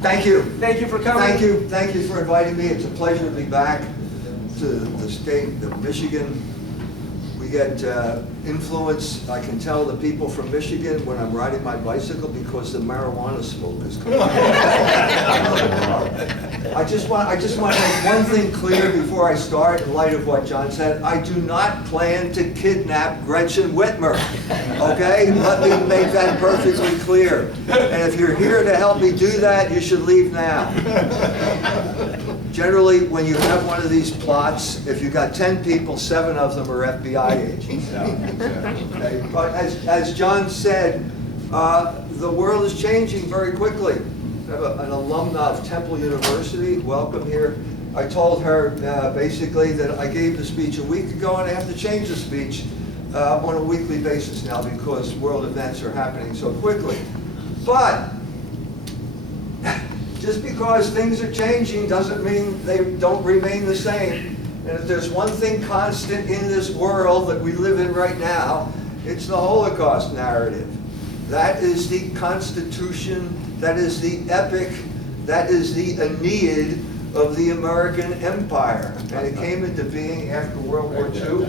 Thank you. Thank you for coming. Thank you for inviting me. It's a pleasure to be back to the state of Michigan. We get influence, I can tell the people from Michigan when I'm riding my bicycle because the marijuana smoke is coming. I just want to make one thing clear before I start in light of what John said. I do not plan to kidnap Gretchen Whitmer, okay? Let me make that perfectly clear. And if you're here to help me do that, you should leave now. Generally, when you have one of these plots, if you've got 10 people, 7 of them are FBI agents. Okay? But as John said, the world is changing very quickly. I have an alumna of Temple University, welcome here. I told her basically that I gave the speech a week ago and I have to change the speech on a weekly basis now because world events are happening so quickly. But just because things are changing doesn't mean they don't remain the same. And if there's one thing constant in this world that we live in right now, it's the Holocaust narrative. That is the Constitution, that is the epic, that is the Aeneid of the American Empire. And it came into being after World War II.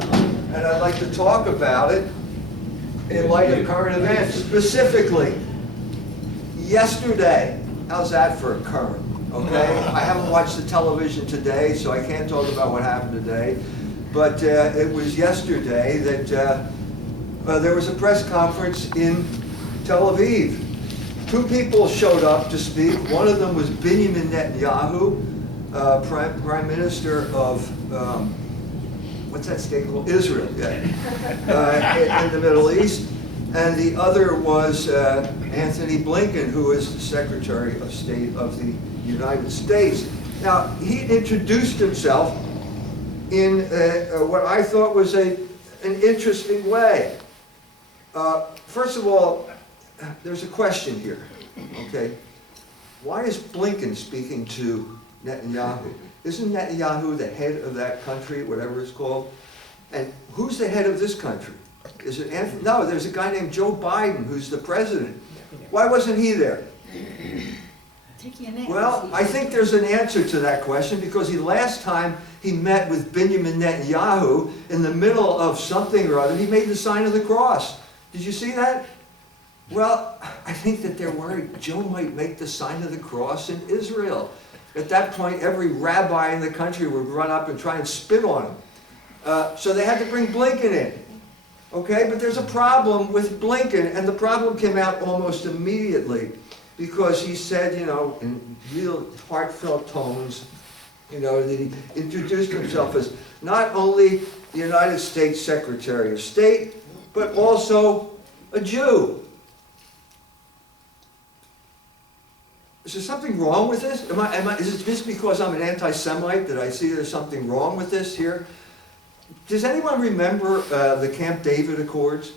And I'd like to talk about it in light of current events. Specifically, yesterday, how's that for a current? Okay, I haven't watched the television today, so I can't talk about what happened today. But it was yesterday that there was a press conference in Tel Aviv. 2 people showed up to speak. One of them was Benjamin Netanyahu, Prime Minister of, what's that state called? Israel, yeah, in the Middle East. And the other was Anthony Blinken, who is the Secretary of State of the United States. Now, he introduced himself in what I thought was an interesting way. First of all, there's a question here, okay? Why is Blinken speaking to Netanyahu? Isn't Netanyahu the head of that country, whatever it's called? And who's the head of this country? Is it Anthony? No, there's a guy named Joe Biden who's the president. Why wasn't he there? Well, I think there's an answer to that question because last time he met with Benjamin Netanyahu in the middle of something or other, he made the sign of the cross. Did you see that? Well, I think that they're worried Joe might make the sign of the cross in Israel. At that point, every rabbi in the country would run up and try and spit on him. So they had to bring Blinken in. Okay, but there's a problem with Blinken, and the problem came out almost immediately because he said, you know, in real heartfelt tones, you know, that he introduced himself as not only the United States Secretary of State, but also a Jew. Is there something wrong with this? Is it just because I'm an anti-Semite that I see there's something wrong with this here? Does anyone remember the Camp David Accords?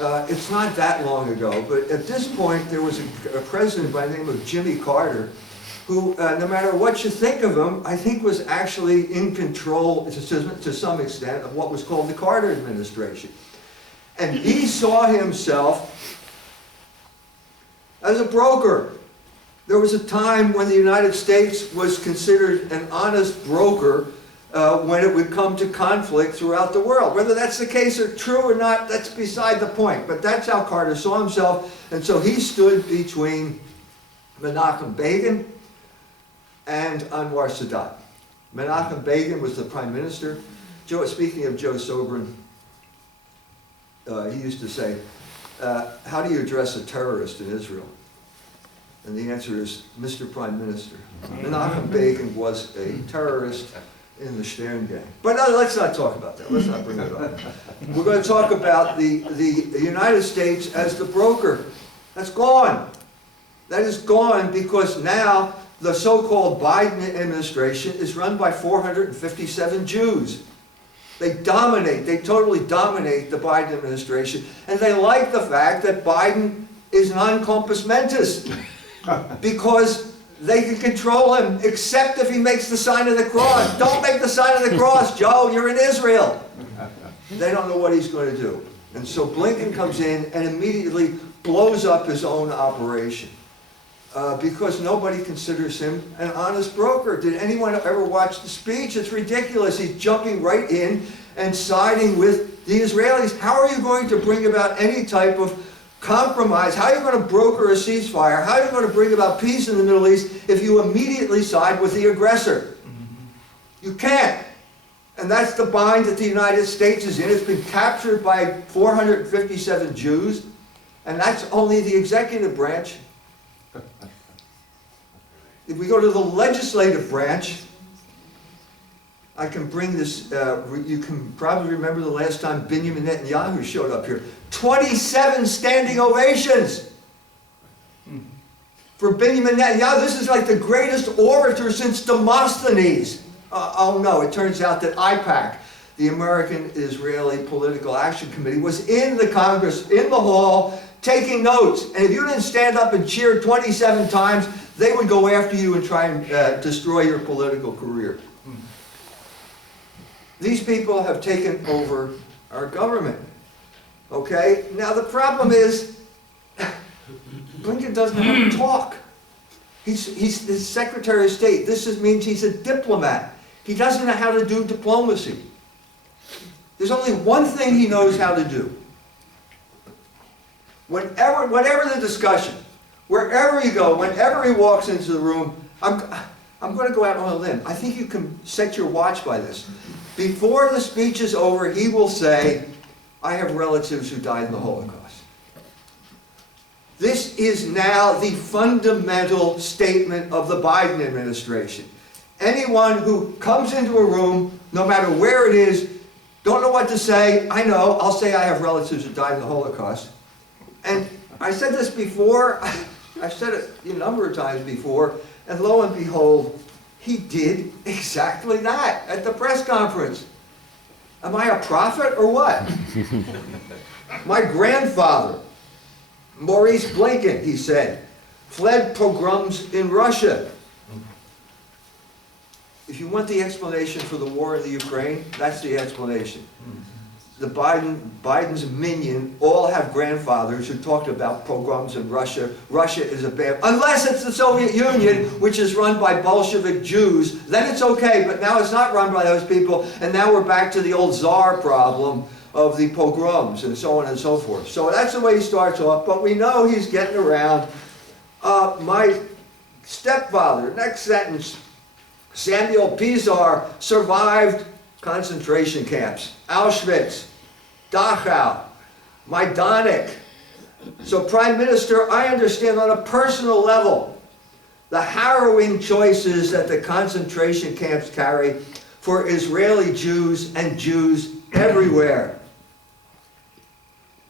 It's not that long ago, but at this point there was a president by the name of Jimmy Carter who, no matter what you think of him, I think was actually in control to some extent of what was called the Carter administration. And he saw himself as a broker. There was a time when the United States was considered an honest broker when it would come to conflict throughout the world. Whether that's the case or true or not, that's beside the point. But that's how Carter saw himself. And so he stood between Menachem Begin and Anwar Sadat. Menachem Begin was the prime minister. Speaking of Joe Sobran, he used to say, how do you address a terrorist in Israel? And the answer is, Mr. Prime Minister. Menachem Begin was a terrorist in the Stern gang. But no, let's not talk about that. Let's not bring it up. We're going to talk about the United States as the broker. That's gone. That is gone because now the so-called Biden administration is run by 457 Jews. They totally dominate the Biden administration. And they like the fact that Biden is non compos mentis because they can control him, except if he makes the sign of the cross. Don't make the sign of the cross, Joe. You're in Israel. They don't know what he's going to do. And so Blinken comes in and immediately blows up his own operation. because nobody considers him an honest broker. Did anyone ever watch the speech? It's ridiculous. He's jumping right in and siding with the Israelis. How are you going to bring about any type of compromise? How are you going to broker a ceasefire? How are you going to bring about peace in the Middle East if you immediately side with the aggressor? You can't. And that's the bind that the United States is in. It's been captured by 457 Jews, and that's only the executive branch. If we go to the legislative branch, I can bring this, you can probably remember the last time Benjamin Netanyahu showed up here. 27 standing ovations for Benjamin Netanyahu. This is like the greatest orator since Demosthenes. Oh no, it turns out that IPAC, the American Israeli Political Action Committee, was in the Congress, in the hall, taking notes. And if you didn't stand up and cheer 27 times, they would go after you and try and destroy your political career. These people have taken over our government. Okay? Now the problem is, Blinken doesn't know how to talk. He's the Secretary of State. This means he's a diplomat. He doesn't know how to do diplomacy. There's only one thing he knows how to do. Whatever the discussion, wherever you go, whenever he walks into the room, I'm going to go out on a limb. I think you can set your watch by this. Before the speech is over, he will say, I have relatives who died in the Holocaust. This is now the fundamental statement of the Biden administration. Anyone who comes into a room, no matter where it is, don't know what to say, I know, I'll say I have relatives who died in the Holocaust. And I said this before, I've said it a number of times before, and lo and behold, he did exactly that at the press conference. Am I a prophet or what? My grandfather, Maurice Blinken, he said, fled pogroms in Russia. If you want the explanation for the war in the Ukraine, that's the explanation. The Biden's minion all have grandfathers who talked about pogroms in Russia. Russia is a bad, unless it's the Soviet Union, which is run by Bolshevik Jews, then it's okay, but now it's not run by those people, and now we're back to the old Tsar problem of the pogroms and so on and so forth. So that's the way he starts off, but we know he's getting around. My stepfather, next sentence, Samuel Pizar survived concentration camps, Auschwitz, Dachau, Majdanek. So Prime Minister, I understand on a personal level the harrowing choices that the concentration camps carry for Israeli Jews and Jews everywhere.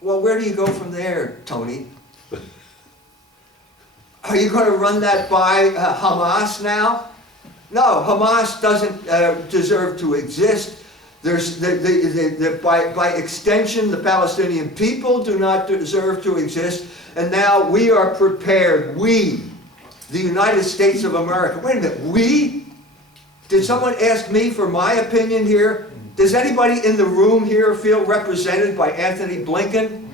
Well, where do you go from there, Tony? Are you going to run that by Hamas now? No, Hamas doesn't deserve to exist. By extension, the Palestinian people do not deserve to exist. And now we are prepared, we, the United States of America. Wait a minute, we? Did someone ask me for my opinion here? Does anybody in the room here feel represented by Anthony Blinken?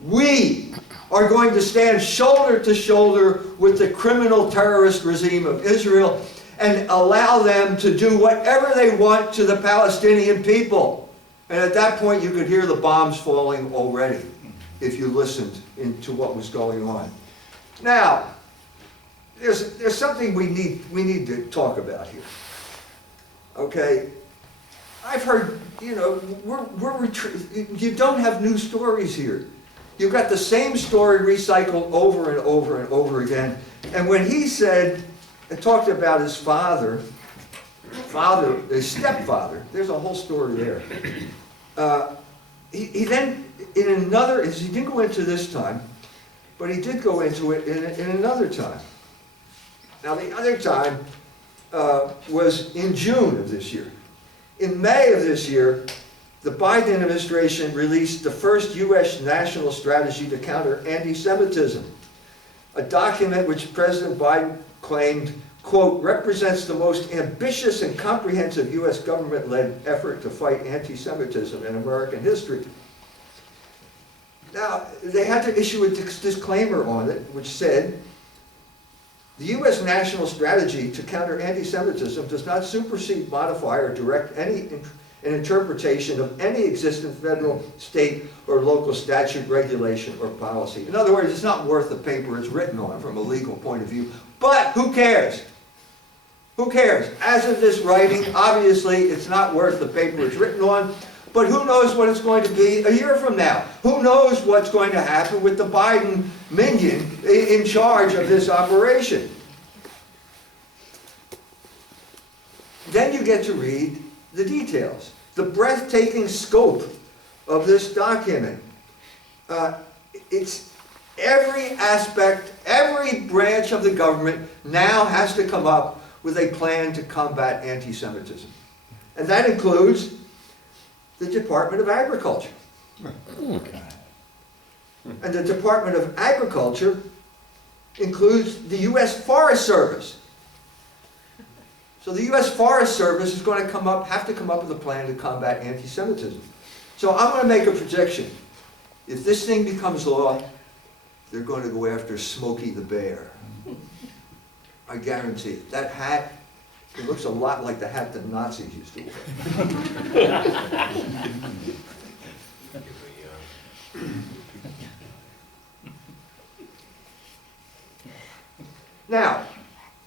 We are going to stand shoulder to shoulder with the criminal terrorist regime of Israel and allow them to do whatever they want to the Palestinian people. And at that point you could hear the bombs falling already if you listened to what was going on. Now, there's something we need to talk about here. Okay? I've heard, you know, you don't have new stories here. You've got the same story recycled over and over and over again. And when he said, and talked about his his stepfather, there's a whole story there. He then, in another, he didn't go into this time, but he did go into it in another time. Now the other time was in June of this year. In May of this year, the Biden administration released the first U.S. national strategy to counter anti-Semitism, a document which President Biden claimed, quote, represents the most ambitious and comprehensive U.S. government-led effort to fight anti-Semitism in American history. Now, they had to issue a disclaimer on it, which said, the U.S. national strategy to counter anti-Semitism does not supersede, modify, or direct an interpretation of any existing federal, state, or local statute, regulation, or policy. In other words, it's not worth the paper it's written on from a legal point of view. But who cares? Who cares? As of this writing, obviously, it's not worth the paper it's written on. But who knows what it's going to be a year from now? Who knows what's going to happen with the Biden minion in charge of this operation? Then you get to read the details. The breathtaking scope of this document. It's every aspect, every branch of the government now has to come up with a plan to combat anti-Semitism. And that includes the Department of Agriculture. And the Department of Agriculture includes the U.S. Forest Service. So the U.S. Forest Service is going to have to come up with a plan to combat anti-Semitism. So I'm going to make a prediction. If this thing becomes law, they're going to go after Smokey the Bear. I guarantee it. That hat, it looks a lot like the hat the Nazis used to wear. Now,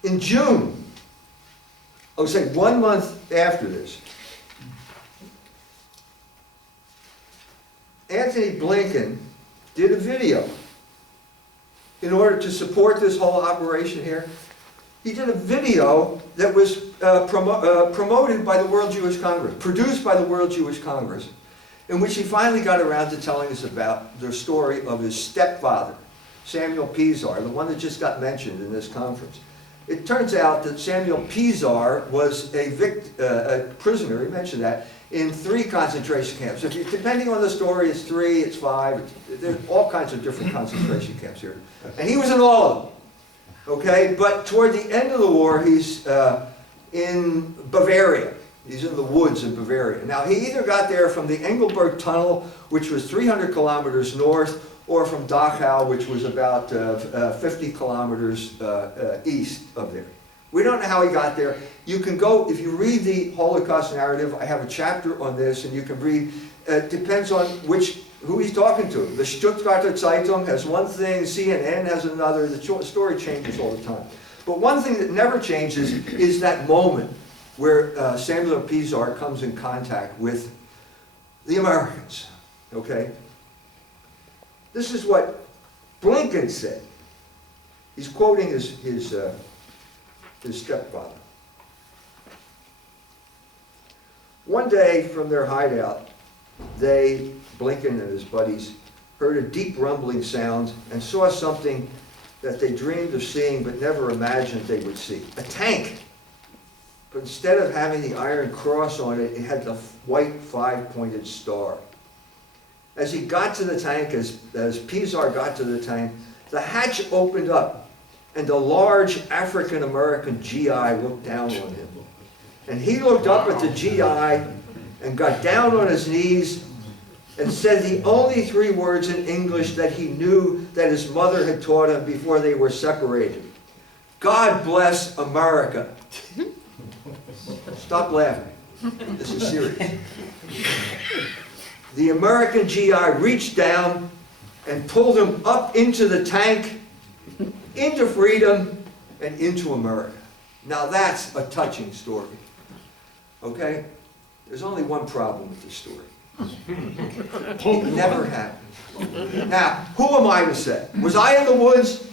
in June, I would say 1 month after this, Anthony Blinken did a video in order to support this whole operation here. He did a video that was promoted by the World Jewish Congress, produced by the World Jewish Congress, in which he finally got around to telling us about the story of his stepfather, Samuel Pizar, the one that just got mentioned in this conference. It turns out that Samuel Pizar was a prisoner, he mentioned that, in 3 concentration camps. Depending on the story, it's 3, it's 5, there's all kinds of different concentration camps here. And he was in all of them. Okay, but toward the end of the war, he's in Bavaria. He's in the woods in Bavaria. Now, he either got there from the Engelberg Tunnel, which was 300 kilometers north, or from Dachau, which was about 50 kilometers east of there. We don't know how he got there. You can go, if you read the Holocaust Narrative, I have a chapter on this, and you can read, it depends on who he's talking to. The Stuttgarter Zeitung has one thing, CNN has another, the story changes all the time. But one thing that never changes is that moment where Samuel Pizar comes in contact with the Americans, okay? This is what Blinken said. He's quoting his stepfather. One day from their hideout, Blinken and his buddies, heard a deep rumbling sound and saw something that they dreamed of seeing but never imagined they would see. A tank. But instead of having the Iron Cross on it, it had the white 5-pointed star. As he got to the tank, as Pizar got to the tank, the hatch opened up and a large African-American GI looked down on him. And he looked up at the GI and got down on his knees and said the only 3 words in English that he knew that his mother had taught him before they were separated. God bless America. Stop laughing. This is serious. The American GI reached down and pulled him up into the tank, into freedom, and into America. Now that's a touching story. Okay? There's only one problem with this story. It never happened. Now, who am I to say? Was I in the woods?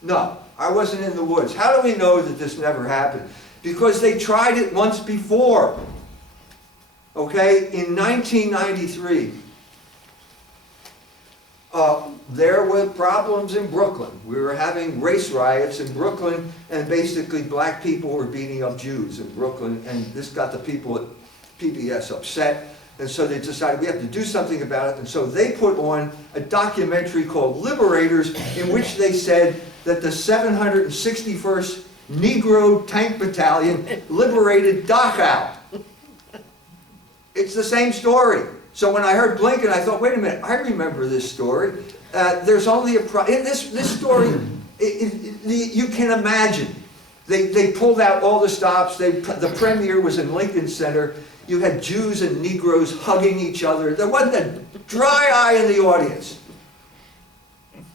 No, I wasn't in the woods. How do we know that this never happened? Because they tried it once before. Okay, in 1993, there were problems in Brooklyn. We were having race riots in Brooklyn, and basically black people were beating up Jews in Brooklyn, and this got the people at PBS upset, and so they decided we have to do something about it, and so they put on a documentary called Liberators, in which they said that the 761st Negro Tank Battalion liberated Dachau. It's the same story. So when I heard Blinken, I thought, wait a minute, I remember this story. There's only this story, you can imagine. They pulled out all the stops. The premiere was in Lincoln Center. You had Jews and Negroes hugging each other. There wasn't a dry eye in the audience.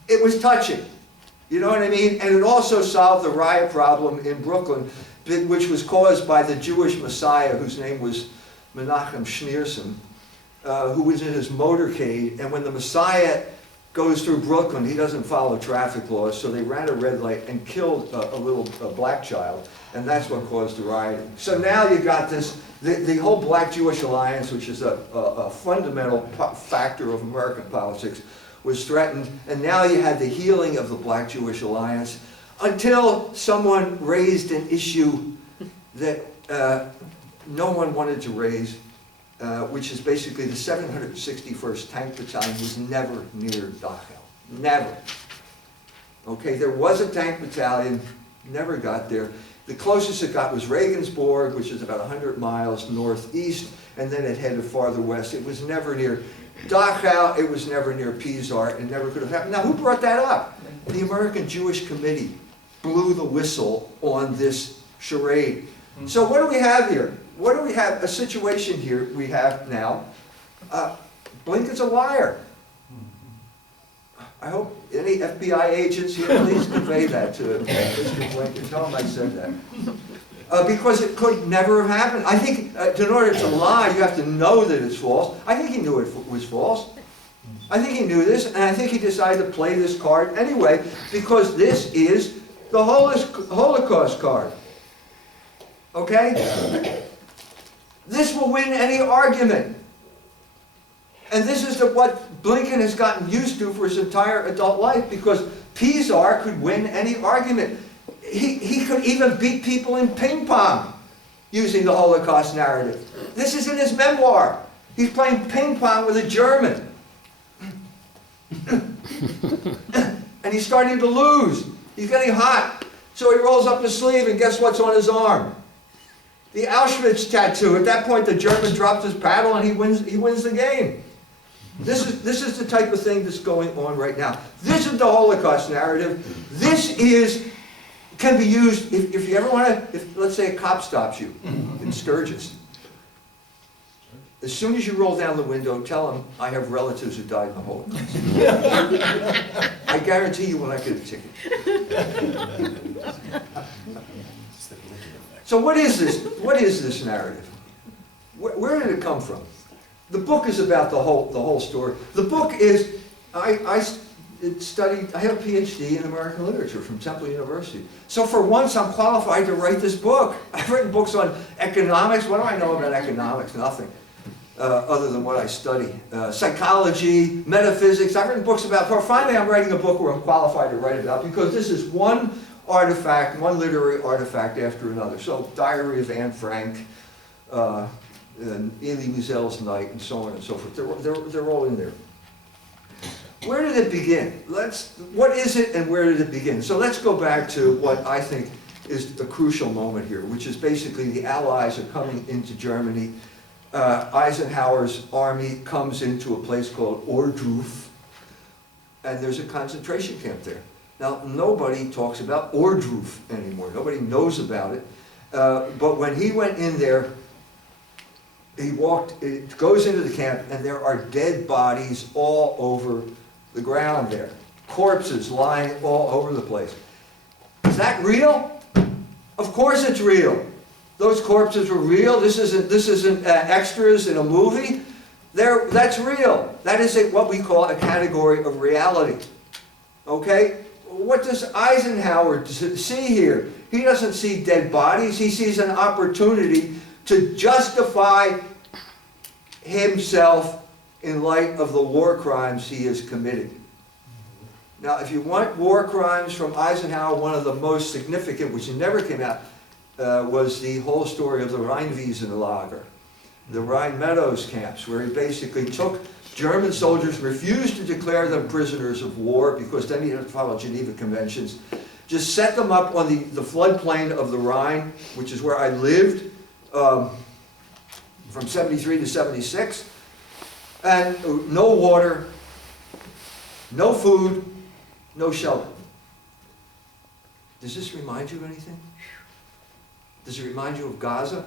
It was touching. You know what I mean? And it also solved the riot problem in Brooklyn, which was caused by the Jewish Messiah, whose name was Menachem Schneerson, who was in his motorcade. And when the Messiah goes through Brooklyn, he doesn't follow traffic laws, so they ran a red light and killed a black child, and that's what caused the rioting. So now you got this, the whole Black-Jewish alliance, which is a fundamental factor of American politics, was threatened, and now you had the healing of the Black-Jewish alliance, until someone raised an issue that no one wanted to raise, which is basically the 761st Tank Battalion was never near Dachau. Never. Okay, there was a tank battalion, never got there. The closest it got was Regensburg, which is about 100 miles northeast, and then it headed farther west. It was never near Dachau, it was never near Pizar, it never could have happened. Now, who brought that up? The American Jewish Committee blew the whistle on this charade. So what do we have here? What do we have? A situation here we have now. Blinken's a liar. I hope any FBI agents here please convey that to Mr. Blinken. Tell him I said that. Because it could never have happened. I think in order to lie, you have to know that it's false. I think he knew it was false. I think he knew this, and I think he decided to play this card anyway, because this is the Holocaust card. Okay? This will win any argument. And this is what Blinken has gotten used to for his entire adult life, because Pizar could win any argument. He could even beat people in ping pong using the Holocaust narrative. This is in his memoir. He's playing ping pong with a German. And he's starting to lose. He's getting hot. So he rolls up his sleeve, and guess what's on his arm? The Auschwitz tattoo. At that point, the German dropped his paddle, and he wins the game. This is the type of thing that's going on right now. This is the Holocaust narrative. This can be used if you ever want to. If let's say a cop stops you in Sturgis. As soon as you roll down the window, tell him, I have relatives who died in the Holocaust. I guarantee you when I get a ticket. So what is this? What is this narrative? Where did it come from? The book is about the whole story. The book is, I studied, I have a Ph.D. in American literature from Temple University. So for once I'm qualified to write this book. I've written books on economics. What do I know about economics? Nothing. Other than what I study. Psychology, metaphysics. I've written books about, finally I'm writing a book where I'm qualified to write about, because this is one artifact, one literary artifact after another. So Diary of Anne Frank, and Elie Wiesel's Night, and so on and so forth. They're all in there. Where did it begin? What is it and where did it begin? So let's go back to what I think is the crucial moment here, which is basically the Allies are coming into Germany. Eisenhower's army comes into a place called Ohrdruf, and there's a concentration camp there. Now, nobody talks about Ohrdruf anymore. Nobody knows about it. But when he went in there, it goes into the camp, and there are dead bodies all over the ground there. Corpses lying all over the place. Is that real? Of course it's real. Those corpses were real. This isn't extras in a movie. That's real. That is what we call a category of reality. Okay? What does Eisenhower see here? He doesn't see dead bodies. He sees an opportunity to justify himself in light of the war crimes he has committed. Now, if you want war crimes from Eisenhower, one of the most significant, which never came out, was the whole story of the Rheinwiesenlager, the Rhine Meadows camps, where he basically took German soldiers, refused to declare them prisoners of war, because then he had to follow Geneva Conventions, just set them up on the floodplain of the Rhine, which is where I lived from 73 to 76, and no water, no food, no shelter. Does this remind you of anything? Does it remind you of Gaza?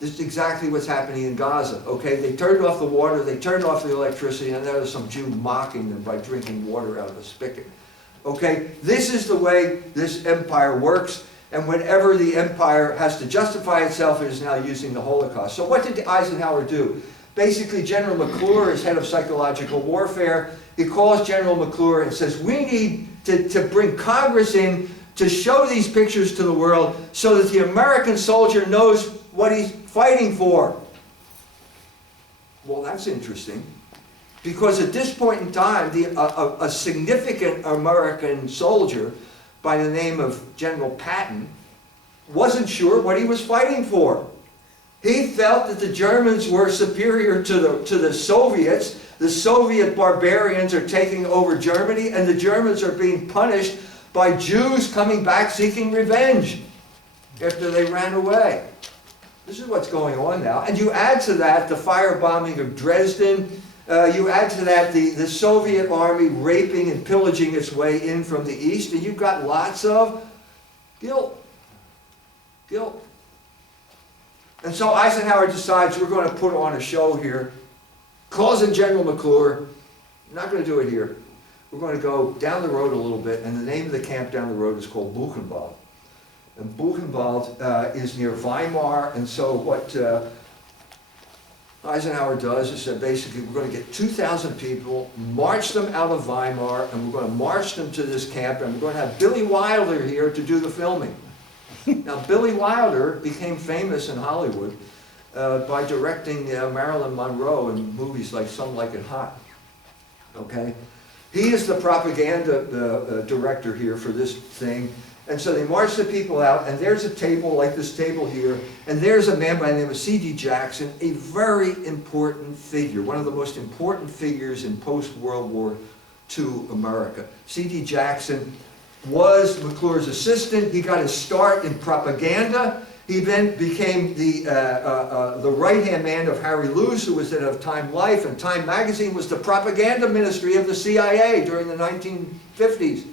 This is exactly what's happening in Gaza, okay? They turned off the water, they turned off the electricity, and there was some Jew mocking them by drinking water out of a spigot. Okay, this is the way this empire works, and whenever the empire has to justify itself, it is now using the Holocaust. So what did Eisenhower do? Basically, General McClure is head of psychological warfare. He calls General McClure and says, we need to bring Congress in to show these pictures to the world so that the American soldier knows what he's fighting for. Well, that's interesting, because at this point in time, a significant American soldier by the name of General Patton wasn't sure what he was fighting for. He felt that the Germans were superior to the Soviets. The Soviet barbarians are taking over Germany, and the Germans are being punished by Jews coming back seeking revenge after they ran away. This is what's going on now. And you add to that the firebombing of Dresden. You add to that the Soviet army raping and pillaging its way in from the east, and you've got lots of guilt. Guilt. And so Eisenhower decides, we're going to put on a show here. Calls in General McClure. I'm not going to do it here. We're going to go down the road a little bit, and the name of the camp down the road is called Buchenwald. And Buchenwald is near Weimar, and so what Eisenhower does is that basically we're going to get 2,000 people, march them out of Weimar, and we're going to march them to this camp, and we're going to have Billy Wilder here to do the filming. Now, Billy Wilder became famous in Hollywood by directing Marilyn Monroe in movies like Some Like It Hot. Okay? He is the propaganda director here for this thing. And so they march the people out, and there's a table like this table here, and there's a man by the name of C.D. Jackson, a very important figure, one of the most important figures in post-World War II America. C.D. Jackson was McClure's assistant. He got his start in propaganda. He then became the right-hand man of Harry Luce, who was head of Time Life, and Time Magazine was the propaganda ministry of the CIA during the 1950s.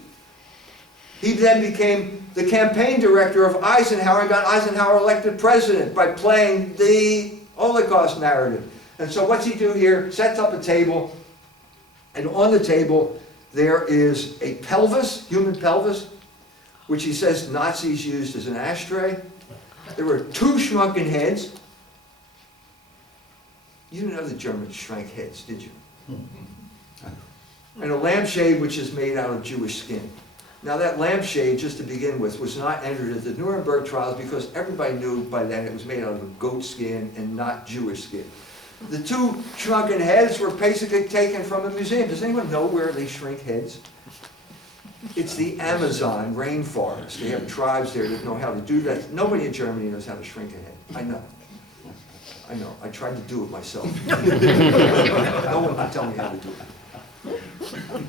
He then became the campaign director of Eisenhower and got Eisenhower elected president by playing the Holocaust narrative. And so what's he do here? Sets up a table, and on the table there is a pelvis, human pelvis, which he says Nazis used as an ashtray. There were 2 shrunken heads. You didn't know the Germans shrank heads, did you? And a lampshade which is made out of Jewish skin. Now that lampshade, just to begin with, was not entered at the Nuremberg trials because everybody knew by then it was made out of goat skin and not Jewish skin. The 2 shrunken heads were basically taken from a museum. Does anyone know where they shrink heads? It's the Amazon rainforest. They have tribes there that know how to do that. Nobody in Germany knows how to shrink a head. I know. I know. I tried to do it myself. No one can tell me how to do it.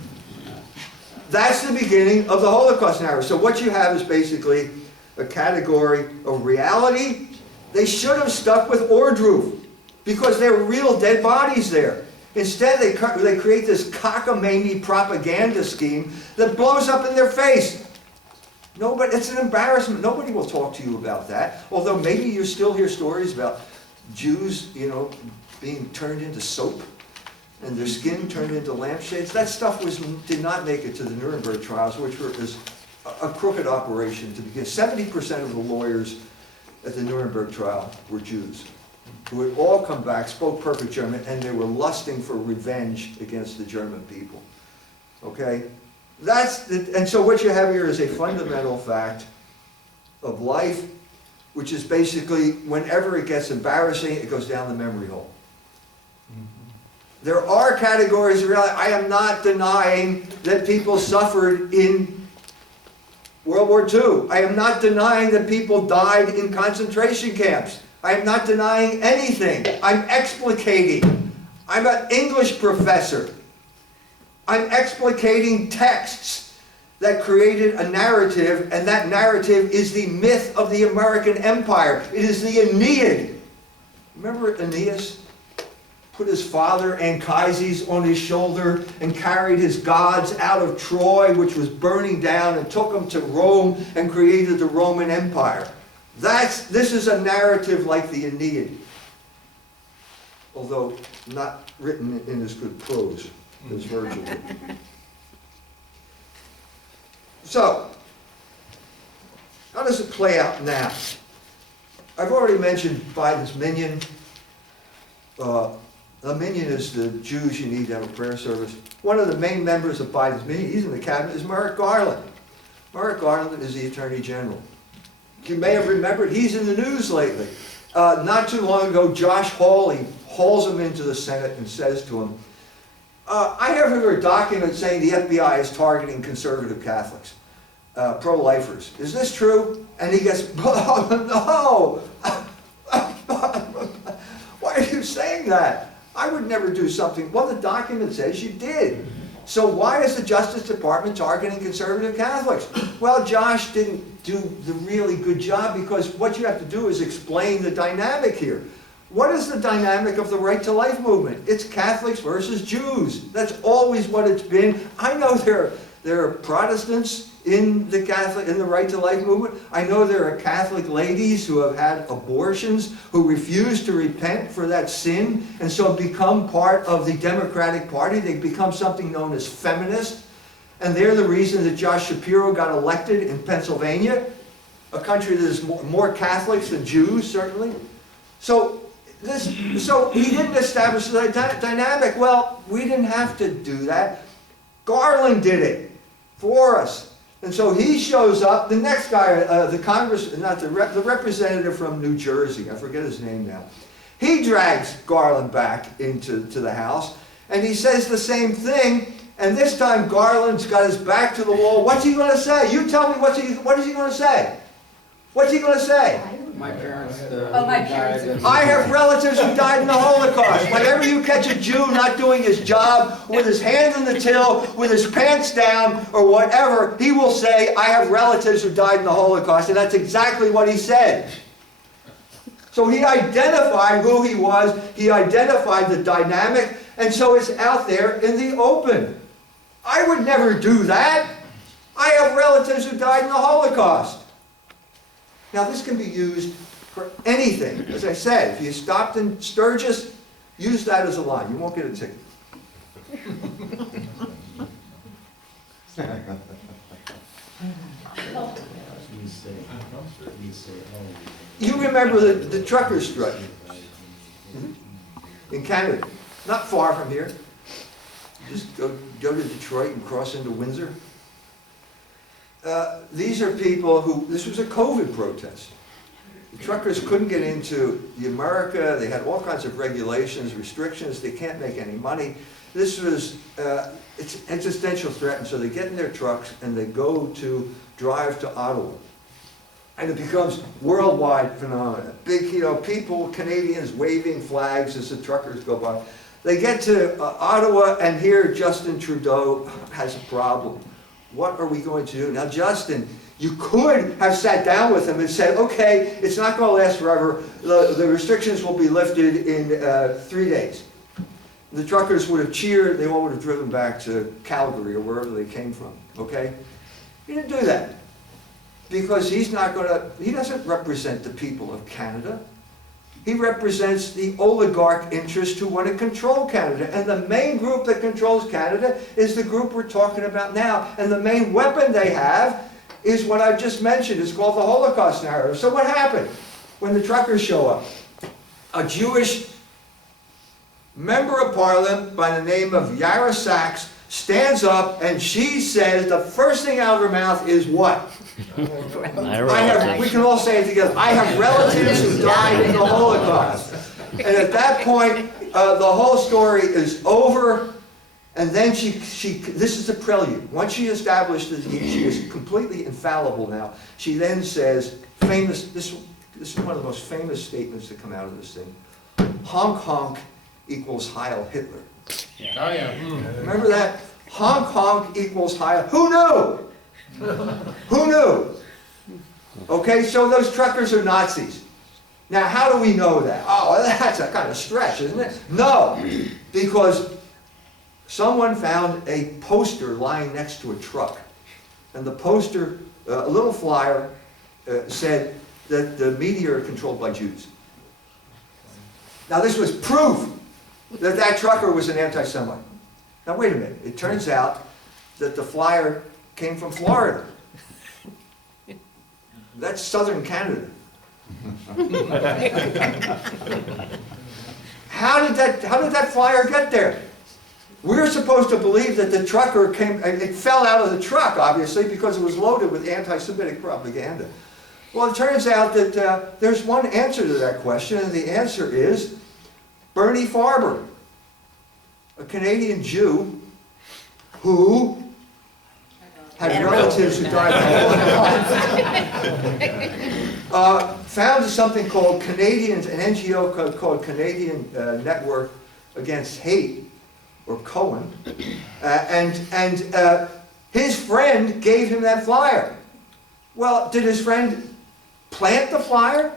That's the beginning of the Holocaust narrative. So what you have is basically a category of reality. They should have stuck with Ordroof because there were real dead bodies there. Instead, they create this cockamamie propaganda scheme that blows up in their face. Nobody, it's an embarrassment. Nobody will talk to you about that. Although maybe you still hear stories about Jews, you know, being turned into soap and their skin turned into lampshades. That stuff did not make it to the Nuremberg trials, which were a crooked operation to begin. 70% of the lawyers at the Nuremberg trial were Jews, who had all come back, spoke perfect German, and they were lusting for revenge against the German people. Okay? And so what you have here is a fundamental fact of life, which is basically whenever it gets embarrassing, it goes down the memory hole. There are categories of reality. I am not denying that people suffered in World War II. I am not denying that people died in concentration camps. I am not denying anything. I'm explicating. I'm an English professor. I'm explicating texts that created a narrative, and that narrative is the myth of the American Empire. It is the Aeneid. Remember Aeneas? put his father Anchises on his shoulder and carried his gods out of Troy, which was burning down, and took them to Rome and created the Roman Empire. This is a narrative like the Aeneid, although not written in as good prose as Virgil did. So, how does it play out now? I've already mentioned Biden's minion. A minion is the Jews you need to have a prayer service. One of the main members of Biden's minion, he's in the cabinet, is Merrick Garland. Merrick Garland is the Attorney General. You may have remembered, he's in the news lately. Not too long ago, Josh Hawley hauls him into the Senate and says to him, I have here a document saying the FBI is targeting conservative Catholics, pro-lifers. Is this true? And he gets, oh, no. Why are you saying that? I would never do something. Well, the document says you did. So why is the Justice Department targeting conservative Catholics? Well, Josh didn't do the really good job, because what you have to do is explain the dynamic here. What is the dynamic of the Right to Life movement? It's Catholics versus Jews. That's always what it's been. I know there are Protestants in the Right to Life movement. I know there are Catholic ladies who have had abortions, who refuse to repent for that sin, and so become part of the Democratic Party. They become something known as feminist, and they're the reason that Josh Shapiro got elected in Pennsylvania, a country that is more Catholics than Jews, certainly. So he didn't establish the dynamic. Well, we didn't have to do that. Garland did it for us. And so he shows up. The next guy, the representative from New Jersey, I forget his name now. He drags Garland back into the House, and he says the same thing. And this time Garland's got his back to the wall. What's he going to say? You tell me what is he going to say? What's he going to say? My parents. My parents. I have relatives who died in the Holocaust. Whenever you catch a Jew not doing his job, with his hand in the till, with his pants down, or whatever, he will say, I have relatives who died in the Holocaust. And that's exactly what he said. So he identified who he was. He identified the dynamic. And so it's out there in the open. I would never do that. I have relatives who died in the Holocaust. Now, this can be used for anything. As I said, if you stopped in Sturgis, use that as a line. You won't get a ticket. You remember the trucker strike in Canada, not far from here. Just go to Detroit and cross into Windsor. These are people who, this was a COVID protest. The truckers couldn't get into America. They had all kinds of regulations, restrictions. They can't make any money. This was, it's an existential threat, and so they get in their trucks and they go to drive to Ottawa. And it becomes worldwide phenomenon. Big, people, Canadians waving flags as the truckers go by. They get to Ottawa, and here Justin Trudeau has a problem. What are we going to do? Now, Justin, you could have sat down with him and said, okay, it's not going to last forever. The restrictions will be lifted in 3 days. The truckers would have cheered. They all would have driven back to Calgary or wherever they came from, okay? He didn't do that because he doesn't represent the people of Canada. He represents the oligarch interests who want to control Canada. And the main group that controls Canada is the group we're talking about now. And the main weapon they have is what I've just mentioned. It's called the Holocaust Narrative. So what happened when the truckers show up? A Jewish member of parliament by the name of Yara Sachs stands up, and she says, the first thing out of her mouth is what? We can all say it together. I have relatives who died in the Holocaust. And at that point, the whole story is over. And then this is a prelude. Once she established that she is completely infallible now, she then says, this is one of the most famous statements that come out of this thing. Honk honk equals Heil Hitler. Yeah. Oh, yeah. Remember that? Honk honk equals Heil. Who knew? Who knew? Okay, so those truckers are Nazis. Now, how do we know that? Oh, that's a kind of stretch, isn't it? No, because someone found a poster lying next to a truck. And the poster, a little flyer, said that the media are controlled by Jews. Now, this was proof that that trucker was an anti-Semite. Now, wait a minute. It turns out that the flyer came from Florida. That's southern Canada. How did that flyer get there? We're supposed to believe that the trucker it fell out of the truck, obviously, because it was loaded with anti-Semitic propaganda. Well, it turns out that there's one answer to that question, and the answer is Bernie Farber, a Canadian Jew who had relatives who died of the Holocaust, founded something called an NGO called Canadian Network Against Hate, or Cohen, and his friend gave him that flyer. Well, did his friend plant the flyer?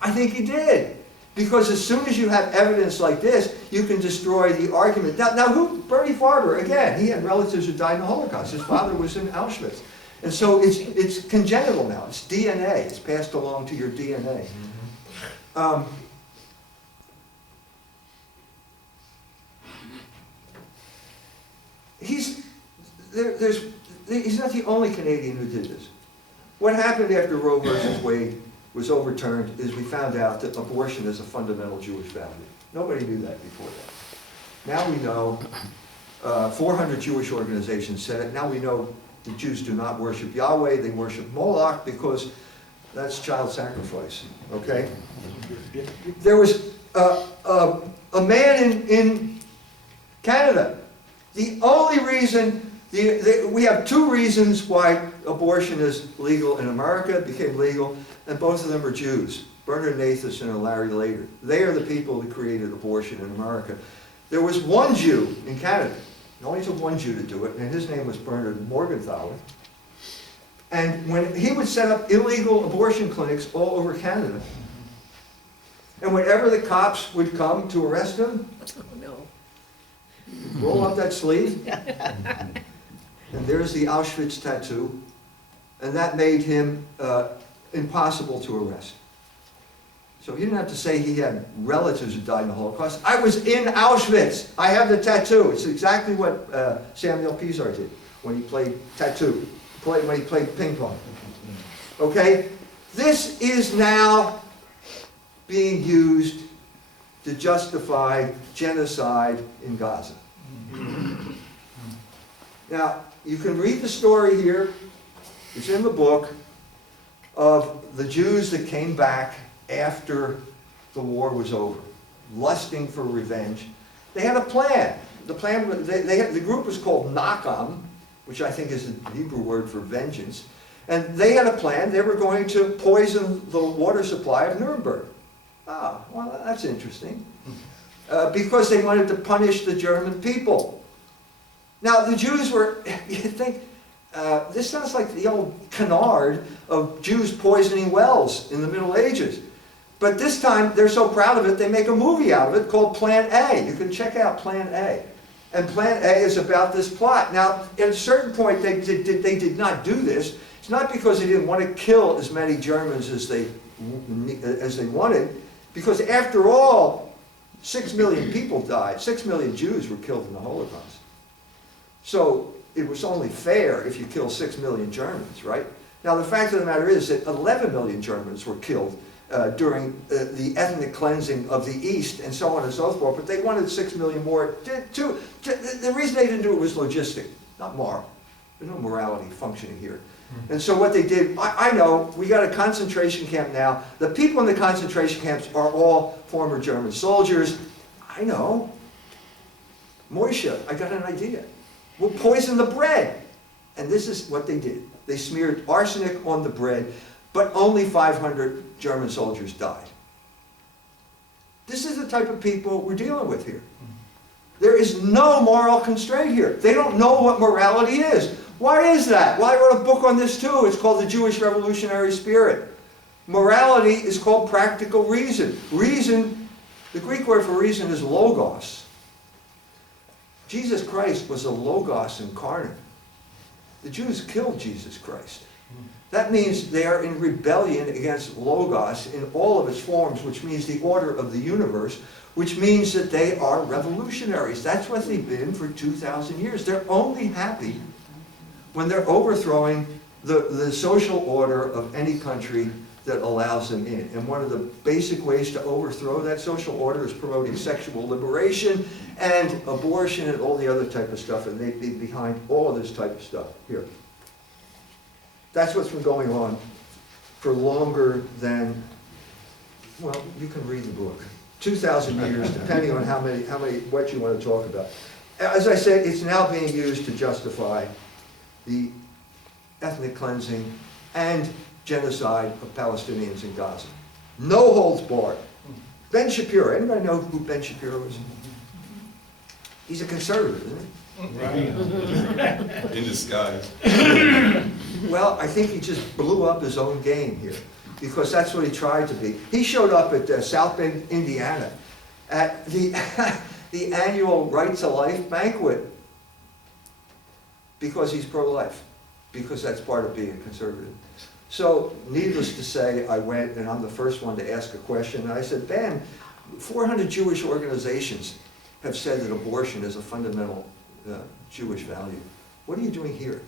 I think he did. Because as soon as you have evidence like this, you can destroy the argument. Now Bernie Farber, again, he had relatives who died in the Holocaust. His father was in Auschwitz. And so it's congenital now. It's DNA. It's passed along to your DNA. He's not the only Canadian who did this. What happened after Roe versus Wade was overturned is we found out that abortion is a fundamental Jewish value. Nobody knew that before that. Now we know, 400 Jewish organizations said it. Now we know the Jews do not worship Yahweh, they worship Moloch because that's child sacrifice, okay? There was a man in Canada. The only reason, we have two reasons why abortion is legal in America, it became legal, and both of them are Jews. Bernard Nathanson and Larry Lader. They are the people that created abortion in America. There was one Jew in Canada. It only took one Jew to do it, and his name was Bernard Morgenthaler. And when he would set up illegal abortion clinics all over Canada, and whenever the cops would come to arrest him, roll up that sleeve, and there's the Auschwitz tattoo, and that made him impossible to arrest. So you didn't have to say he had relatives who died in the Holocaust. I was in Auschwitz. I have the tattoo. It's exactly what Samuel Pizar did when he played when he played ping pong. Okay? This is now being used to justify genocide in Gaza. Now, you can read the story here. It's in the book of the Jews that came back after the war was over, lusting for revenge. They had a plan. The plan, the group was called Nakam, which I think is the Hebrew word for vengeance. And they had a plan. They were going to poison the water supply of Nuremberg. Ah, well, that's interesting. Because they wanted to punish the German people. Now, the Jews were, you think, this sounds like the old canard of Jews poisoning wells in the Middle Ages. But this time, they're so proud of it, they make a movie out of it called Plan A. You can check out Plan A. And Plan A is about this plot. Now, at a certain point, they did not do this. It's not because they didn't want to kill as many Germans as they wanted, because after all, 6 million people died. 6 million Jews were killed in the Holocaust. So it was only fair if you kill 6 million Germans, right? Now, the fact of the matter is that 11 million Germans were killed during the ethnic cleansing of the East and so on and so forth, but they wanted 6 million more. The reason they didn't do it was logistic, not moral. There's no morality functioning here. And so what they did, I know, we got a concentration camp now. The people in the concentration camps are all former German soldiers. I know. Moishe, I got an idea. We'll poison the bread. And this is what they did. They smeared arsenic on the bread, but only 500 German soldiers died. This is the type of people we're dealing with here. There is no moral constraint here. They don't know what morality is. Why is that? Well, I wrote a book on this too. It's called The Jewish Revolutionary Spirit. Morality is called practical reason. Reason, the Greek word for reason is logos. Jesus Christ was a logos incarnate. The Jews killed Jesus Christ. That means they are in rebellion against logos in all of its forms, which means the order of the universe, which means that they are revolutionaries. That's what they've been for 2,000 years. They're only happy when they're overthrowing the social order of any country that allows them in. And one of the basic ways to overthrow that social order is promoting sexual liberation and abortion and all the other type of stuff, and they'd be behind all of this type of stuff here. That's what's been going on for longer than, well, you can read the book. 2,000 years, depending on how many, what you want to talk about. As I said, it's now being used to justify the ethnic cleansing and genocide of Palestinians in Gaza. No holds barred. Ben Shapiro, anybody know who Ben Shapiro is? He's a conservative, isn't he? In disguise. Well, I think he just blew up his own game here, because that's what he tried to be. He showed up at South Bend, Indiana, at the, the annual Right to Life banquet, because he's pro-life, because that's part of being a conservative. So, needless to say, I went, and I'm the first one to ask a question, and I said, Ben, 400 Jewish organizations have said that abortion is a fundamental Jewish value. What are you doing here?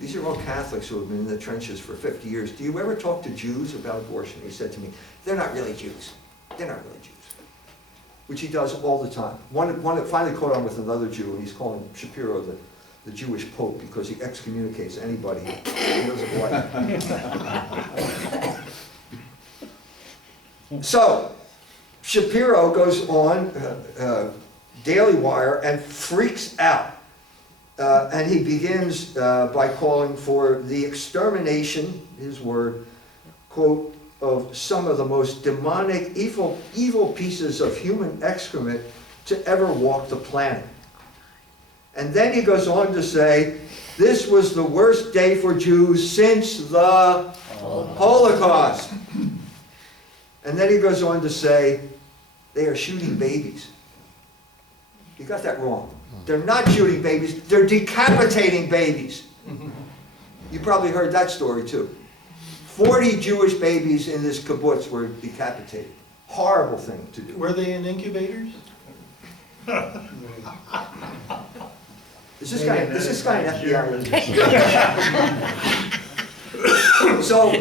These are all Catholics who have been in the trenches for 50 years. Do you ever talk to Jews about abortion? He said to me, they're not really Jews. They're not really Jews. Which he does all the time. One finally caught on with another Jew, and he's calling Shapiro the Jewish Pope, because he excommunicates anybody he doesn't like. So, Shapiro goes on Daily Wire and freaks out. And he begins by calling for the extermination, his word, quote, of some of the most demonic, evil pieces of human excrement to ever walk the planet. And then he goes on to say, this was the worst day for Jews since the Holocaust. And then he goes on to say, they are shooting babies. You got that wrong. They're not shooting babies, they're decapitating babies. You probably heard that story too. 40 Jewish babies in this kibbutz were decapitated. Horrible thing to do. Were they in incubators? Is this guy an FBI? So,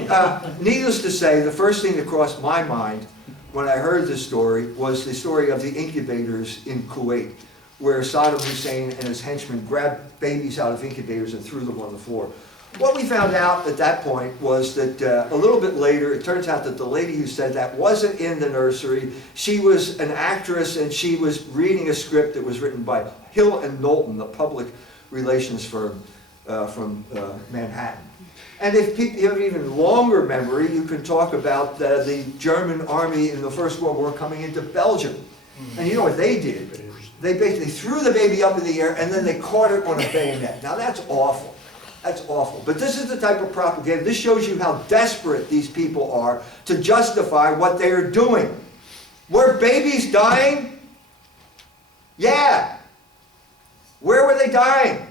needless to say, the first thing that crossed my mind when I heard this story was the story of the incubators in Kuwait, where Saddam Hussein and his henchmen grabbed babies out of incubators and threw them on the floor. What we found out at that point was that a little bit later, it turns out that the lady who said that wasn't in the nursery. She was an actress, and she was reading a script that was written by Hill and Knowlton, a public relations firm from Manhattan. And if you have an even longer memory, you can talk about the German army in the First World War coming into Belgium. And you know what they did? They basically threw the baby up in the air, and then they caught it on a bayonet. Now that's awful. That's awful. But this is the type of propaganda. This shows you how desperate these people are to justify what they are doing. Were babies dying? Yeah. Where were they dying?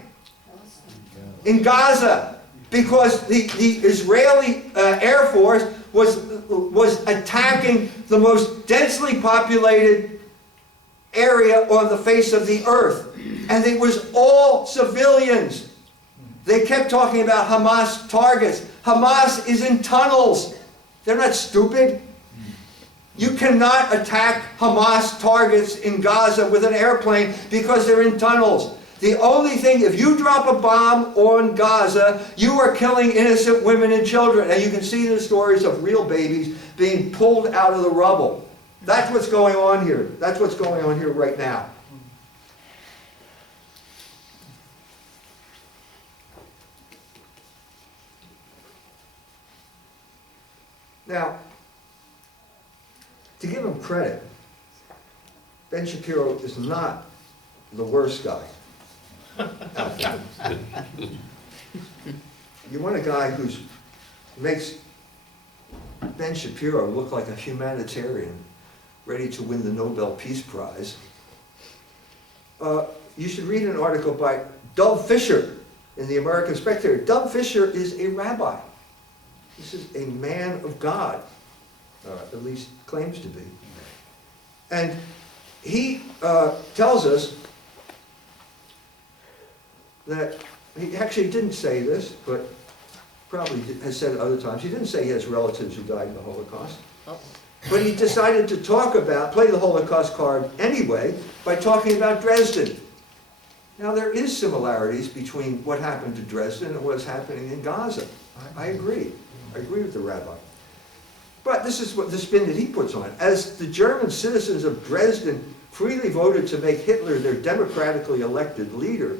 In Gaza. Because the Israeli Air Force was attacking the most densely populated area on the face of the earth. And it was all civilians. They kept talking about Hamas targets. Hamas is in tunnels. They're not stupid. You cannot attack Hamas targets in Gaza with an airplane because they're in tunnels. The only thing, if you drop a bomb on Gaza, you are killing innocent women and children. And you can see the stories of real babies being pulled out of the rubble. That's what's going on here. That's what's going on here right now. Now, to give him credit, Ben Shapiro is not the worst guy out there. You want a guy who makes Ben Shapiro looked like a humanitarian ready to win the Nobel Peace Prize. You should read an article by Dov Fisher in the American Spectator. Dov Fisher is a rabbi. This is a man of God, at least claims to be. And he tells us that he actually didn't say this, but probably has said it other times. He didn't say he has relatives who died in the Holocaust. But he decided to play the Holocaust card anyway, by talking about Dresden. Now there is similarities between what happened to Dresden and what's happening in Gaza. I agree. I agree with the rabbi. But this is what the spin that he puts on it. As the German citizens of Dresden freely voted to make Hitler their democratically elected leader,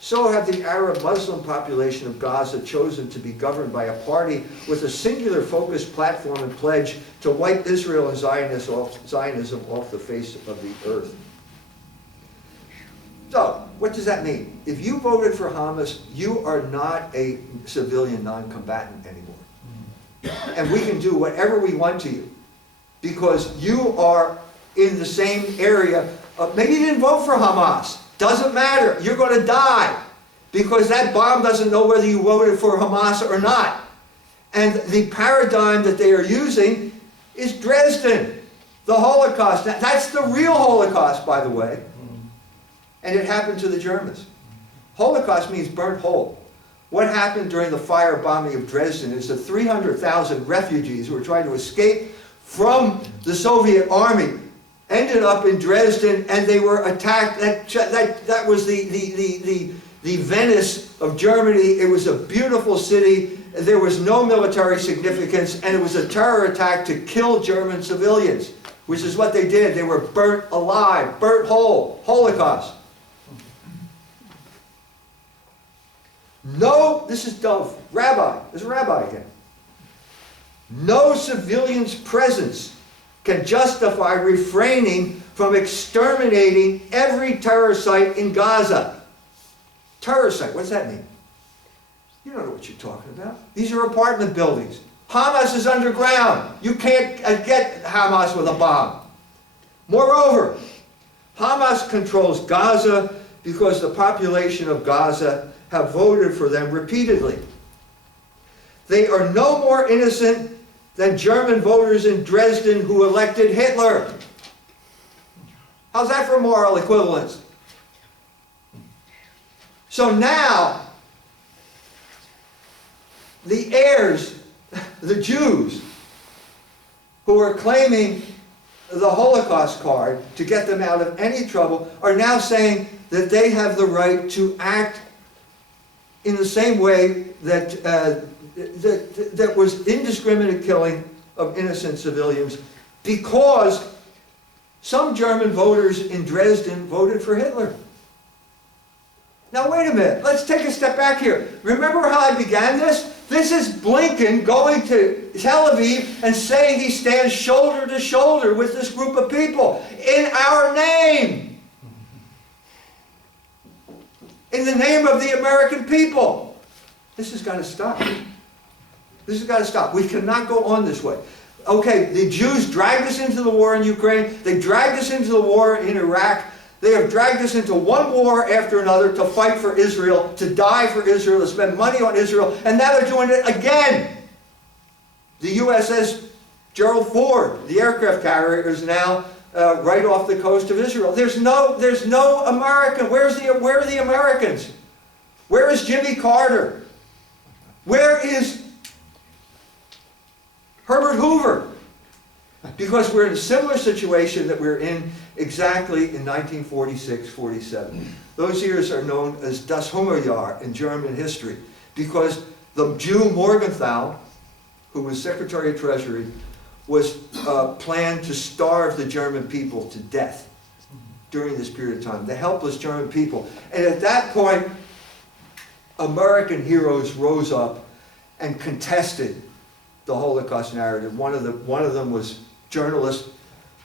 so have the Arab Muslim population of Gaza chosen to be governed by a party with a singular focused platform and pledge to wipe Israel and Zionism off the face of the earth. So, what does that mean? If you voted for Hamas, you are not a civilian non-combatant anymore. And we can do whatever we want to you, because you are in the same area. Maybe you didn't vote for Hamas. Doesn't matter. You're going to die, because that bomb doesn't know whether you voted for Hamas or not. And the paradigm that they are using is Dresden, the Holocaust. That's the real Holocaust, by the way. And it happened to the Germans. Holocaust means burnt whole. What happened during the firebombing of Dresden is that 300,000 refugees who were trying to escape from the Soviet army ended up in Dresden, and they were attacked. That was the Venice of Germany. It was a beautiful city. There was no military significance, and it was a terror attack to kill German civilians, which is what they did. They were burnt alive, burnt whole, Holocaust. No, this is Dov, rabbi. There's a rabbi again. No civilian's presence can justify refraining from exterminating every terror site in Gaza. Terror site, what's that mean? You don't know what you're talking about. These are apartment buildings. Hamas is underground. You can't get Hamas with a bomb. Moreover, Hamas controls Gaza because the population of Gaza have voted for them repeatedly. They are no more innocent than German voters in Dresden who elected Hitler. How's that for moral equivalence? So now, the heirs, the Jews, who are claiming the Holocaust card to get them out of any trouble, are now saying that they have the right to act in the same way that that was indiscriminate killing of innocent civilians, because some German voters in Dresden voted for Hitler. Now wait a minute, let's take a step back here. Remember how I began this? This is Blinken going to Tel Aviv and saying he stands shoulder to shoulder with this group of people in our name. In the name of the American people. This has got to stop. This has got to stop. We cannot go on this way. Okay, the Jews dragged us into the war in Ukraine. They dragged us into the war in Iraq. They have dragged us into one war after another to fight for Israel, to die for Israel, to spend money on Israel, and now they're doing it again. The USS Gerald Ford, the aircraft carrier, is now right off the coast of Israel. There's no American. Where are the Americans? Where is Jimmy Carter? Where is Herbert Hoover? Because we're in a similar situation that we're in exactly in 1946-47. Those years are known as Das Hungerjahr in German history, because the Jew Morgenthau, who was Secretary of Treasury, was planned to starve the German people to death during this period of time, the helpless German people. And at that point, American heroes rose up and contested the Holocaust narrative. One of them was journalist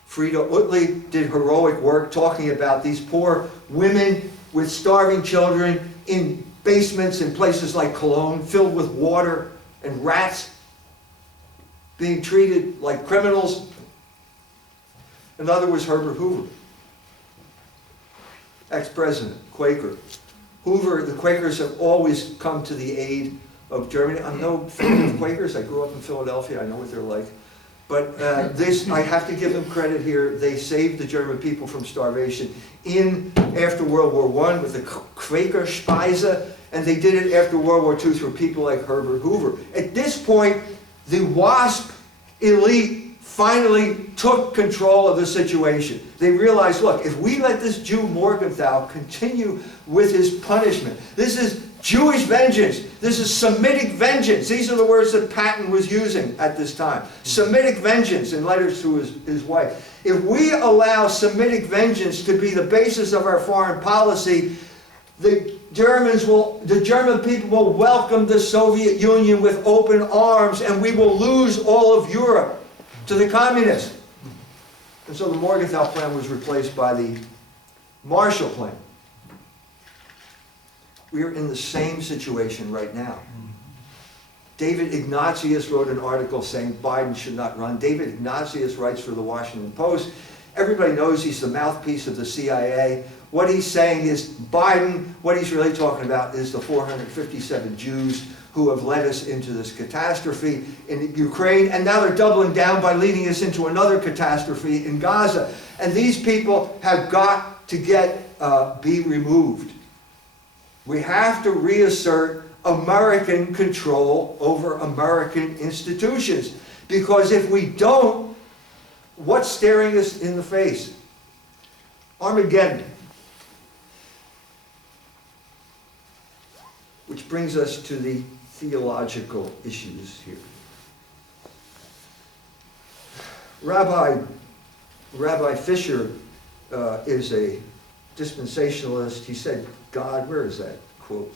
Frieda Utley, did heroic work talking about these poor women with starving children in basements in places like Cologne, filled with water and rats. being treated like criminals. Another was Herbert Hoover, ex-president, Quaker. Hoover, the Quakers have always come to the aid of Germany. I'm no fan of Quakers. I grew up in Philadelphia. I know what they're like. But I have to give them credit here. They saved the German people from starvation after World War I with the Quaker Speise, and they did it after World War II through people like Herbert Hoover. At this point, the WASP elite finally took control of the situation. They realized, look, if we let this Jew Morgenthau continue with his punishment, this is Jewish vengeance, this is Semitic vengeance. These are the words that Patton was using at this time. Semitic vengeance in letters to his wife. If we allow Semitic vengeance to be the basis of our foreign policy, the German people will welcome the Soviet Union with open arms, and we will lose all of Europe to the communists. And so the Morgenthau Plan was replaced by the Marshall Plan. We are in the same situation right now. David Ignatius wrote an article saying Biden should not run. David Ignatius writes for the Washington Post. Everybody knows he's the mouthpiece of the CIA. What he's saying is Biden, what he's really talking about is the 457 Jews who have led us into this catastrophe in Ukraine, and now they're doubling down by leading us into another catastrophe in Gaza. And these people have got to be removed. We have to reassert American control over American institutions, because if we don't, what's staring us in the face? Armageddon. Which brings us to the theological issues here. Rabbi Fisher is a dispensationalist. He said, God, where is that quote?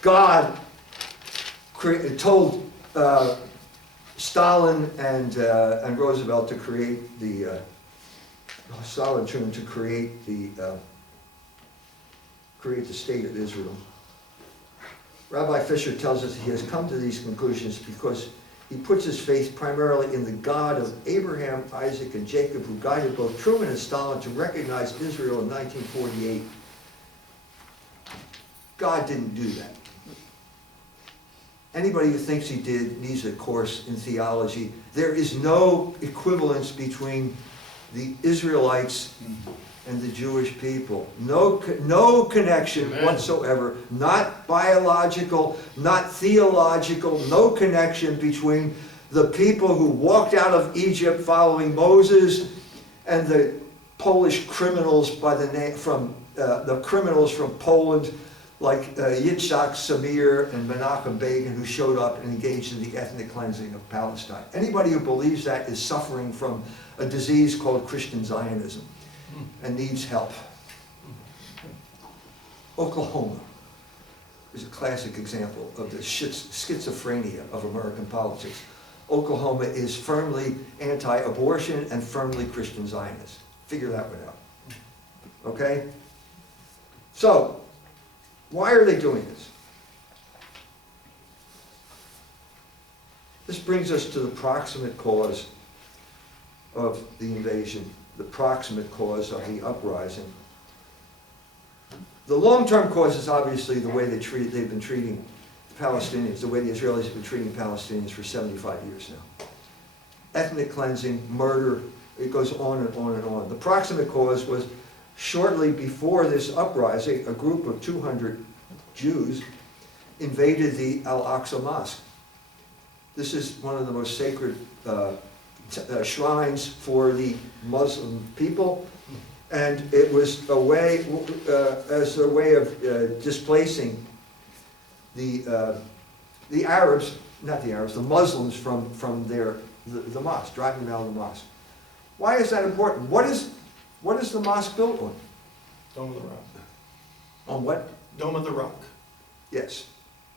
God told Stalin and Roosevelt to create the Stalin Truman to create the state of Israel. Rabbi Fisher tells us he has come to these conclusions because he puts his faith primarily in the God of Abraham, Isaac, and Jacob, who guided both Truman and Stalin to recognize Israel in 1948. God didn't do that. Anybody who thinks he did needs a course in theology. There is no equivalence between the Israelites and the Jewish people. No connection whatsoever. Not biological, not theological, no connection between the people who walked out of Egypt following Moses and the Polish criminals the criminals from Poland like Yitzhak Samir and Menachem Begin, who showed up and engaged in the ethnic cleansing of Palestine. Anybody who believes that is suffering from a disease called Christian Zionism and needs help. Oklahoma is a classic example of the schizophrenia of American politics. Oklahoma is firmly anti-abortion and firmly Christian Zionist. Figure that one out. Okay? So, why are they doing this? This brings us to the proximate cause of the invasion, the proximate cause of the uprising. The long-term cause is obviously the way they've been treating the Palestinians, the way the Israelis have been treating Palestinians for 75 years now. Ethnic cleansing, murder, it goes on and on and on. The proximate cause was shortly before this uprising, a group of 200 Jews invaded the Al-Aqsa Mosque. This is one of the most sacred shrines for the Muslim people, and it was a way, as a way of displacing the Arabs, not the Arabs, the Muslims from the mosque, driving them out of the mosque. Why is that important? What is the mosque built on? Dome of the Rock. On what? Dome of the Rock. Yes,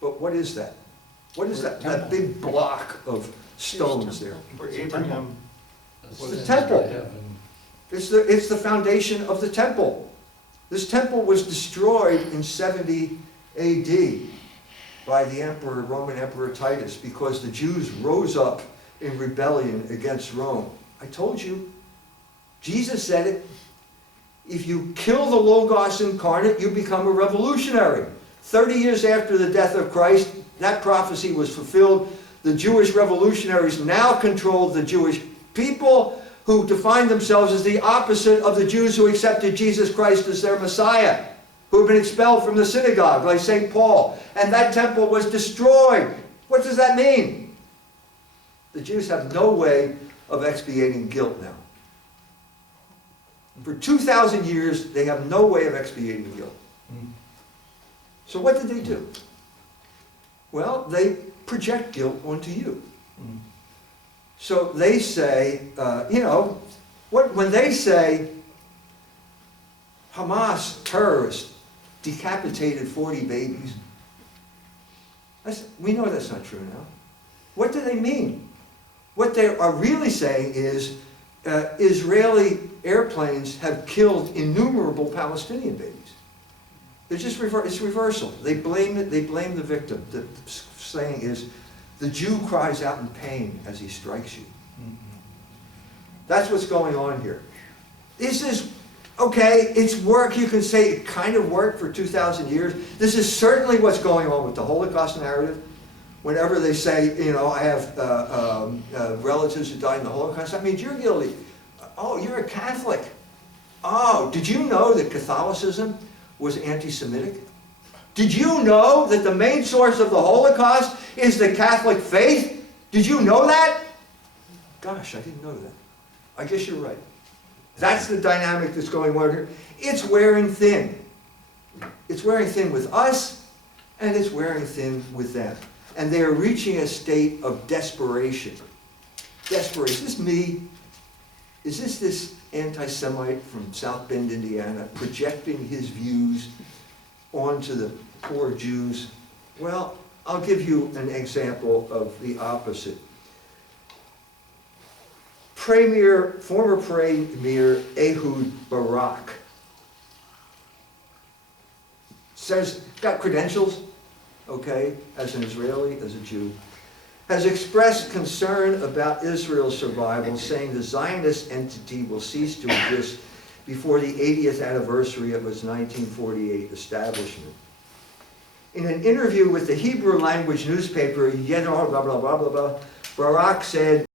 but what is that? What is that big block of stones there? Where Abraham It's the temple. It's the foundation of the temple. This temple was destroyed in 70 AD by the emperor, Roman Emperor Titus, because the Jews rose up in rebellion against Rome. I told you. Jesus said it. If you kill the Logos incarnate, you become a revolutionary. 30 years after the death of Christ, that prophecy was fulfilled. The Jewish revolutionaries now controlled the Jewish people, who defined themselves as the opposite of the Jews who accepted Jesus Christ as their Messiah, who had been expelled from the synagogue, like St. Paul. And that temple was destroyed. What does that mean? The Jews have no way of expiating guilt now. For 2,000 years, they have no way of expiating guilt. So what did they do? Well, they project guilt onto you. So they say, when they say Hamas terrorists decapitated 40 babies, we know that's not true now. What do they mean? What they are really saying is Israeli airplanes have killed innumerable Palestinian babies. It's just it's reversal. They blame it. They blame the victim. The saying is, the Jew cries out in pain as he strikes you. That's what's going on here. This is, okay, it's work. You can say it kind of worked for 2,000 years. This is certainly what's going on with the Holocaust narrative. Whenever they say, I have relatives who died in the Holocaust, that means you're guilty. Oh, you're a Catholic. Oh, did you know that Catholicism was anti-Semitic? Did you know that the main source of the Holocaust is the Catholic faith? Did you know that? Gosh, I didn't know that. I guess you're right. That's the dynamic that's going on here. It's wearing thin. It's wearing thin with us, and it's wearing thin with them. And they are reaching a state of desperation. Desperation. Is this me? Is this anti-Semite from South Bend, Indiana, projecting his views onto the poor Jews? Well, I'll give you an example of the opposite. Former Premier Ehud Barak says, got credentials, okay, as an Israeli, as a Jew, has expressed concern about Israel's survival, saying the Zionist entity will cease to exist before the 80th anniversary of its 1948 establishment. In an interview with the Hebrew language newspaper, Barak said,